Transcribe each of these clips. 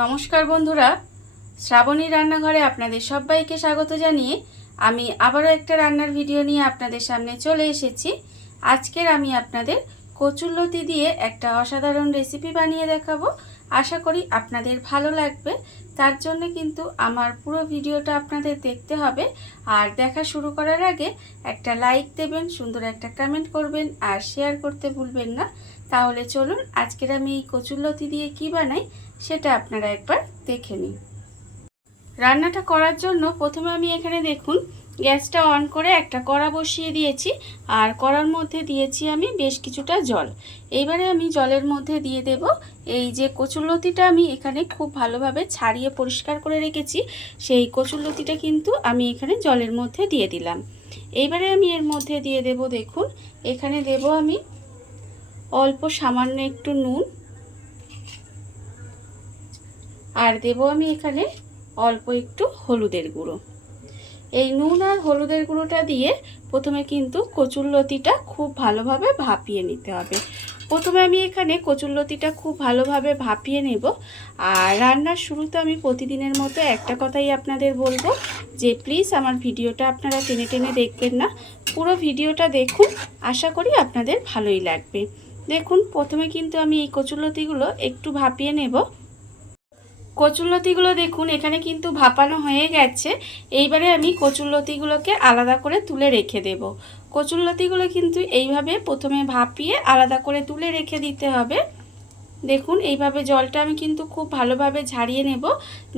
নমস্কার বন্ধুরা, শ্রাবণী রান্নাঘরে আপনাদের সবাইকে স্বাগত জানিয়ে আমি আবারও একটা রান্নার ভিডিও নিয়ে আপনাদের সামনে চলে এসেছি। আজকের আমি আপনাদের কচুরলতি দিয়ে একটা অসাধারণ রেসিপি বানিয়ে দেখাবো। আশা করি আপনাদের ভালো লাগবে। তার জন্য কিন্তু আমার পুরো ভিডিওটা আপনাদের দেখতে হবে। আর দেখা শুরু করার আগে একটা লাইক দেবেন, সুন্দর একটা কমেন্ট করবেন আর শেয়ার করতে ভুলবেন না। তাহলে চলুন আজকের আমি এই কচুরলতি দিয়ে কি বানাই সেটা আপনারা একবার দেখে নিন। রান্নাটা করার জন্য প্রথমে আমি এখানে দেখুন গ্যাসটা অন করে একটা কড়া বসিয়ে দিয়েছি আর কড়ার মধ্যে দিয়েছি আমি বেশ কিছুটা জল। এইবারে আমি জলের মধ্যে দিয়ে দেব এই যে কচুরলতিটা আমি এখানে খুব ভালোভাবে ছাড়িয়ে পরিষ্কার করে রেখেছি, সেই কচুরলতিটা কিন্তু আমি এখানে জলের মধ্যে দিয়ে দিলাম। এইবারে আমি এর মধ্যে দিয়ে দেব, দেখুন এখানে দেব আমি অল্প সামান্য একটু নুন, আর দেব আমি এখানে অল্প একটু হলুদের গুঁড়ো। এই নুন আর হলুদের গুঁড়োটা দিয়ে প্রথমে কিন্তু কচুরলতিটা খুব ভালোভাবে ভাপিয়ে নিতে হবে। প্রথমে আমি এখানে কচুরলতিটা খুব ভালোভাবে ভাপিয়ে নেব। আর রান্নার শুরুতে আমি প্রতিদিনের মতো একটা কথাই আপনাদের বলবো যে প্লিজ আমার ভিডিওটা আপনারা টেনে টেনে দেখবেন না, পুরো ভিডিওটা দেখুন, আশা করি আপনাদের ভালোই লাগবে। দেখুন প্রথমে কিন্তু আমি এই কচুরলতিগুলো একটু ভাপিয়ে নেব। কচুরলতিগুলো দেখুন এখানে কিন্তু ভাপানো হয়ে গেছে। এইবারে আমি কচুরলতিগুলোকে আলাদা করে তুলে রেখে দেব। কচুরলতিগুলো কিন্তু এইভাবে প্রথমে ভাপিয়ে আলাদা করে তুলে রেখে দিতে হবে। দেখুন এইভাবে জলটা আমি কিন্তু খুব ভালোভাবে ঝারিয়ে নেব,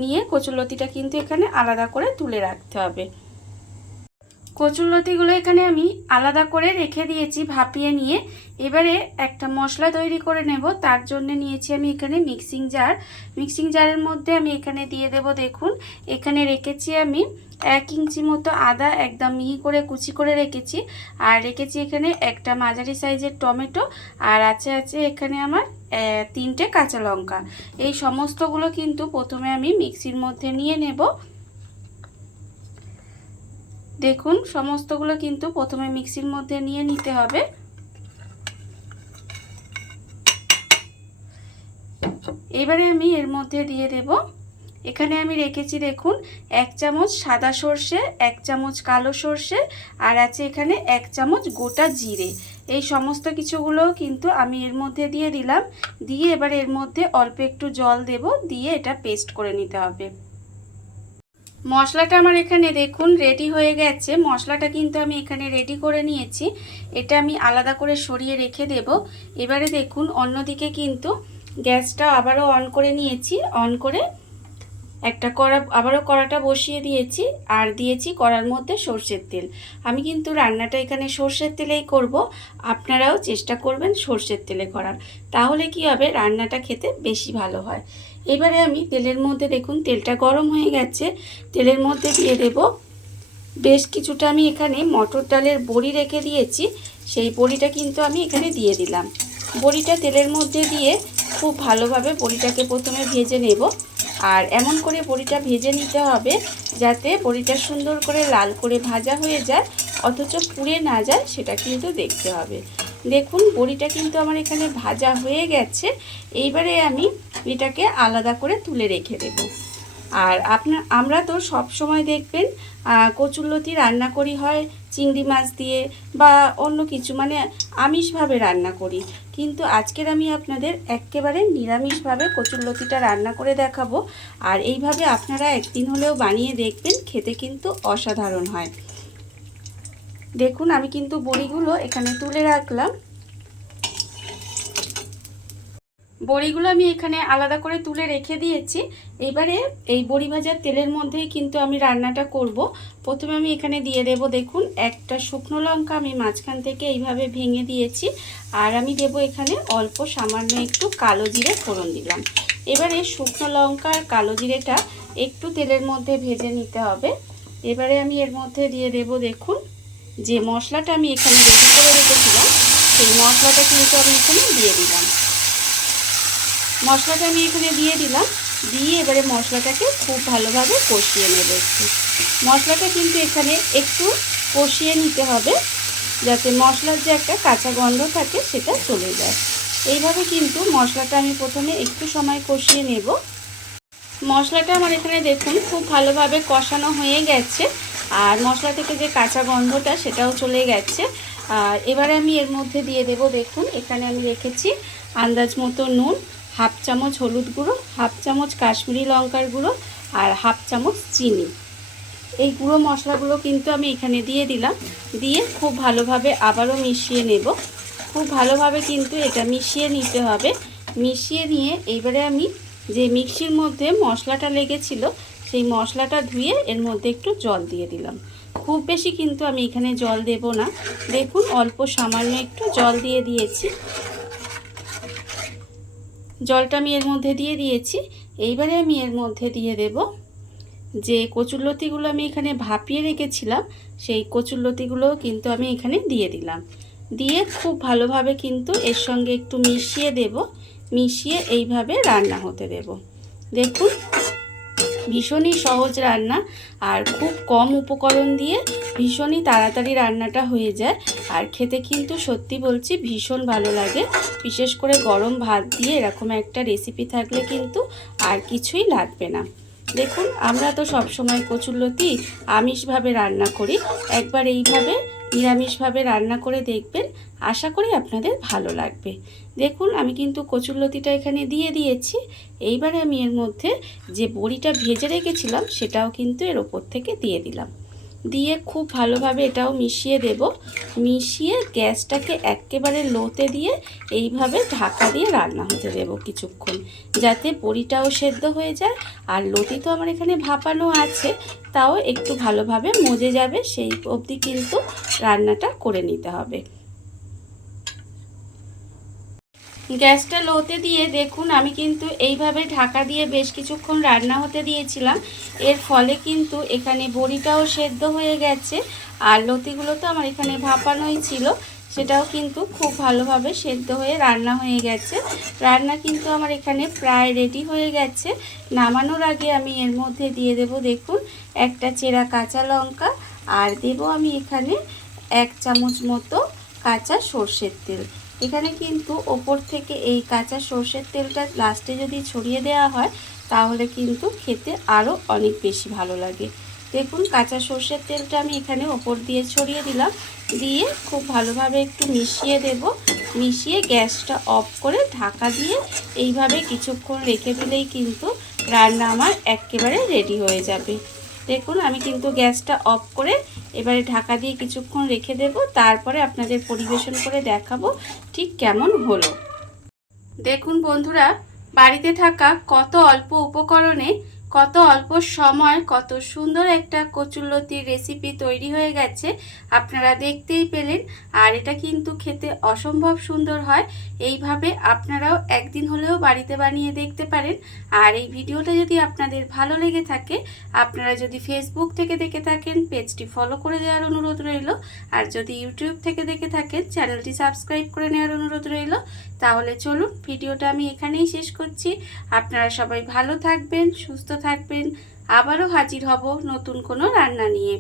নিয়ে কচুরলতিটা কিন্তু এখানে আলাদা করে তুলে রাখতে হবে। কচুরলতিগুলো এখানে আমি আলাদা করে রেখে দিয়েছি ভাপিয়ে নিয়ে। এবারে একটা মশলা তৈরি করে নেব। তার জন্য নিয়েছি আমি এখানে মিক্সিং জারের মধ্যে আমি এখানে দিয়ে দেব, দেখুন এখানে রেখেছি আমি 1 ইঞ্চি মতো আদা একদম মিহি করে কুচি করে রেখেছি, আর রেখেছি এখানে একটা মাঝারি সাইজের টমেটো, আর আছে এখানে আমার 3টে কাঁচা লঙ্কা। এই সমস্তগুলো কিন্তু প্রথমে আমি মিক্সির মধ্যে নিয়ে নেব। দেখুন সমস্তগুলো কিন্তু প্রথমে মিক্সির মধ্যে নিয়ে নিতে হবে। এবারে আমি এর মধ্যে দিয়ে দেব, এখানে আমি রেখেছি দেখুন 1 চামচ সাদা সর্ষে, 1 চামচ কালো সর্ষে, আর আছে এখানে 1 চামচ গোটা জিরে। এই সমস্ত কিছুগুলো কিন্তু আমি এর মধ্যে দিয়ে দিলাম। দিয়ে এবার এর মধ্যে অল্প একটু জল দেব, দিয়ে এটা পেস্ট করে নিতে হবে। মশলাটা আমার এখানে দেখুন রেডি হয়ে গেছে। মশলাটা কিন্তু আমি এখানে রেডি করে নিয়েছি, এটা আমি আলাদা করে সরিয়ে রেখে দেব। এবারে দেখুন অন্যদিকে কিন্তু গ্যাসটা আবারও অন করে নিয়েছি, অন করে একটা আবারও কড়াটা বসিয়ে দিয়েছি, আর দিয়েছি কড়ার মধ্যে সর্ষের তেল। আমি কিন্তু রান্নাটা এখানে সর্ষের তেলেই করব, আপনারাও চেষ্টা করবেন সর্ষের তেলে করার, তাহলে কি হবে রান্নাটা খেতে বেশি ভালো হয়। এবারে আমি তেলের মধ্যে দেখুন তেলটা গরম হয়ে গেছে, তেলের মধ্যে দিয়ে দেব বেশ কিছুটা আমি এখানে মটর ডালের বড়ি রেখে দিয়েছি, সেই বড়িটা কিন্তু আমি এখানে দিয়ে দিলাম। বড়িটা তেলের মধ্যে দিয়ে খুব ভালোভাবে বড়িটাকে প্রথমে ভেজে নেব। আর এমন করে বড়িটা ভেজে নিতে হবে যাতে বড়িটা সুন্দর করে লাল করে ভাজা হয়ে যায়, অথচ পুড়ে না যায়, সেটা কিন্তু দেখতে হবে। দেখুন বড়িটা কিন্তু আমার এখানে ভাজা হয়ে গেছে। এইবারে আমি এটাকে আলাদা করে তুলে রেখে দেব। আর আমরা তো সব সময় দেখবেন কচুরলতি রান্না করি হয় চিংড়ি মাছ দিয়ে বা অন্য কিছু, মানে আমিষভাবে রান্না করি, কিন্তু আজকের আমি আপনাদের একেবারে নিরামিষভাবে কচুরলতিটা রান্না করে দেখাবো। আর এইভাবে আপনারা একদিন হলেও বানিয়ে দেখবেন, খেতে কিন্তু অসাধারণ হয়। দেখুন আমি কিন্তু বড়িগুলো এখানে তুলে রাখলাম। বড়িগুলো আমি এখানে আলাদা করে তুলে রেখে দিয়েছি। এবারে এই বড়ি ভাজার তেলের মধ্যেই কিন্তু আমি রান্নাটা করব। প্রথমে আমি এখানে দিয়ে দেব, দেখুন একটা শুকনো লঙ্কা আমি মাঝখান থেকে এইভাবে ভেঙে দিয়েছি, আর আমি দেব এখানে অল্প সামান্য একটু কালো জিরে ফোড়ন দিলাম। এবারে শুকনো লঙ্কা আর কালো জিরেটা একটু তেলের মধ্যে ভেজে নিতে হবে। এবারে আমি এর মধ্যে দিয়ে দেব, দেখুন যে মশলাটা আমি এখানে রেডি করে রেখেছিলাম, সেই মশলাটা কিন্তু আমি এখানে দিয়ে দিলাম। মশলাটা আমি এখানে দিয়ে দিলাম, দিয়ে এবারে মশলাটাকে খুব ভালোভাবে কষিয়ে নেব। মশলাটা কিন্তু এখানে একটু কষিয়ে নিতে হবে যাতে মশলার যে একটা কাঁচা গন্ধ থাকে সেটা চলে যায়। এইভাবে কিন্তু মশলাটা আমি প্রথমে একটু সময় কষিয়ে নেব। মশলাটা আমার এখানে দেখুন খুব ভালোভাবে কষানো হয়ে গেছে, আর মশলা থেকে যে কাঁচা গন্ধটা সেটাও চলে গেছে। আর এবারে আমি এর মধ্যে দিয়ে দেব, দেখুন এখানে আমি রেখেছি আন্দাজ মতো নুন, হাফ চামচ হলুদ গুঁড়ো, হাফ চামচ কাশ্মীরি লঙ্কার গুঁড়ো, আর হাফ চামচ চিনি। এই গুঁড়ো মশলাগুলো কিন্তু আমি এখানে দিয়ে দিলাম। দিয়ে খুব ভালোভাবে আবারও মিশিয়ে নেব। খুব ভালোভাবে কিন্তু এটা মিশিয়ে নিতে হবে। মিশিয়ে নিয়ে এইবারে আমি যে মিক্সির মধ্যে মশলাটা লেগেছিল সেই মশলাটা ধুয়ে এর মধ্যে একটু জল দিয়ে দিলাম। খুব বেশি কিন্তু আমি এখানে জল দেব না, দেখুন অল্প সামান্য একটু জল দিয়ে দিয়েছি। জলটা আমি এর মধ্যে দিয়ে দিয়েছি। এইবারে আমি এর মধ্যে দিয়ে দেব যে কচুরলতিগুলো আমি এখানে ভাপিয়ে রেখেছিলাম, সেই কচুরলতিগুলোও কিন্তু আমি এখানে দিয়ে দিলাম। দিয়ে খুব ভালোভাবে কিন্তু এর সঙ্গে একটু মিশিয়ে দেব। মিশিয়ে এইভাবে রান্না হতে দেব। দেখুন ভীষণই সহজ রান্না, আর খুব কম উপকরণ দিয়ে ভীষণই তাড়াতাড়ি রান্নাটা হয়ে যায়। আর খেতে কিন্তু সত্যি বলছি ভীষণ ভালো লাগে। বিশেষ করে গরম ভাত দিয়ে এরকম একটা রেসিপি থাকলে কিন্তু আর কিছুই লাগবে না। দেখুন আমরা তো সব সময় কচুরলতি আমিষভাবে রান্না করি, একবার এইভাবে নিরামিষভাবে রান্না করে দেখবেন, আশা করি আপনাদের ভালো লাগবে। দেখুন আমি কিন্তু কচুরলতিটা এখানে দিয়ে দিয়েছি। এইবারে আমি এর মধ্যে যে বড়িটা ভেজে রেখেছিলাম সেটাও কিন্তু এর ওপর থেকে দিয়ে দিলাম। দিয়ে খুব ভালোভাবে এটাও মিশিয়ে দেব। মিশিয়ে গ্যাসটাকে একেবারে লোতে দিয়ে এইভাবে ঢাকা দিয়ে রান্না হতে দেব কিছুক্ষণ, যাতে বড়িটাও সেদ্ধ হয়ে যায়। আর লতি তো আমার এখানে ভাপানো আছে, তাও একটু ভালোভাবে মজে যাবে সেই অবধি কিন্তু রান্নাটা করে নিতে হবে। গ্যাসটা লোতে দিয়ে দেখুন আমি কিন্তু এইভাবে ঢাকা দিয়ে বেশ কিছুক্ষণ রান্না হতে দিয়েছিলাম। এর ফলে কিন্তু এখানে বড়িটাও সেদ্ধ হয়ে গেছে, আর লতিগুলো তো আমার এখানে ভাপানোই ছিল, সেটাও কিন্তু খুব ভালোভাবে সেদ্ধ হয়ে রান্না হয়ে গেছে। রান্না কিন্তু আমার এখানে প্রায় রেডি হয়ে গেছে। নামানোর আগে আমি এর মধ্যে দিয়ে দেব দেখুন একটা চেরা কাঁচা লঙ্কা, আর দেব আমি এখানে 1 চামচ মতো কাঁচা সর্ষের তেল। এখানে কিন্তু ওপর থেকে এই কাঁচা সর্ষের তেলটা লাস্টে যদি ছড়িয়ে দেওয়া হয় তাহলে কিন্তু খেতে আরও অনেক বেশি ভালো লাগে। দেখুন কাঁচা সর্ষের তেলটা আমি এখানে ওপর দিয়ে ছড়িয়ে দিলাম। দিয়ে খুব ভালোভাবে একটু মিশিয়ে দেব। মিশিয়ে গ্যাসটা অফ করে ঢাকা দিয়ে এইভাবে কিছুক্ষণ রেখে দিলেই কিন্তু রান্না আমার একেবারে রেডি হয়ে যাবে। দেখুন আমি কিন্তু গ্যাসটা অফ করে এবারে ঢাকা দিয়ে কিছুক্ষণ রেখে দেব, তারপরে আপনাদের পরিবেশন করে দেখাবো ঠিক কেমন হলো। দেখুন বন্ধুরা, বাড়িতে থাকা কত অল্প উপকরণে কত অল্প সময় কত সুন্দর একটা কচুরলতির রেসিপি তৈরি হয়ে গেছে, আপনারা দেখতেই পেলেন। আর এটা কিন্তু খেতে অসম্ভব সুন্দর হয়। এইভাবে আপনারাও একদিন হলেও বাড়িতে বানিয়ে দেখতে পারেন। আর এই ভিডিওটা যদি আপনাদের ভালো লেগে থাকে, আপনারা যদি ফেসবুক থেকে দেখে থাকেন পেজটি ফলো করে দেওয়ার অনুরোধ রইল। আর যদি ইউটিউব থেকে দেখে থাকেন চ্যানেলটি সাবস্ক্রাইব করে নেওয়ার অনুরোধ রইল। তাহলে চলুন ভিডিওটা আমি এখানেই শেষ করছি। আপনারা সবাই ভালো থাকবেন, সুস্থ থাকবেন। আবারও হাজির হব নতুন কোনো রান্না নিয়ে।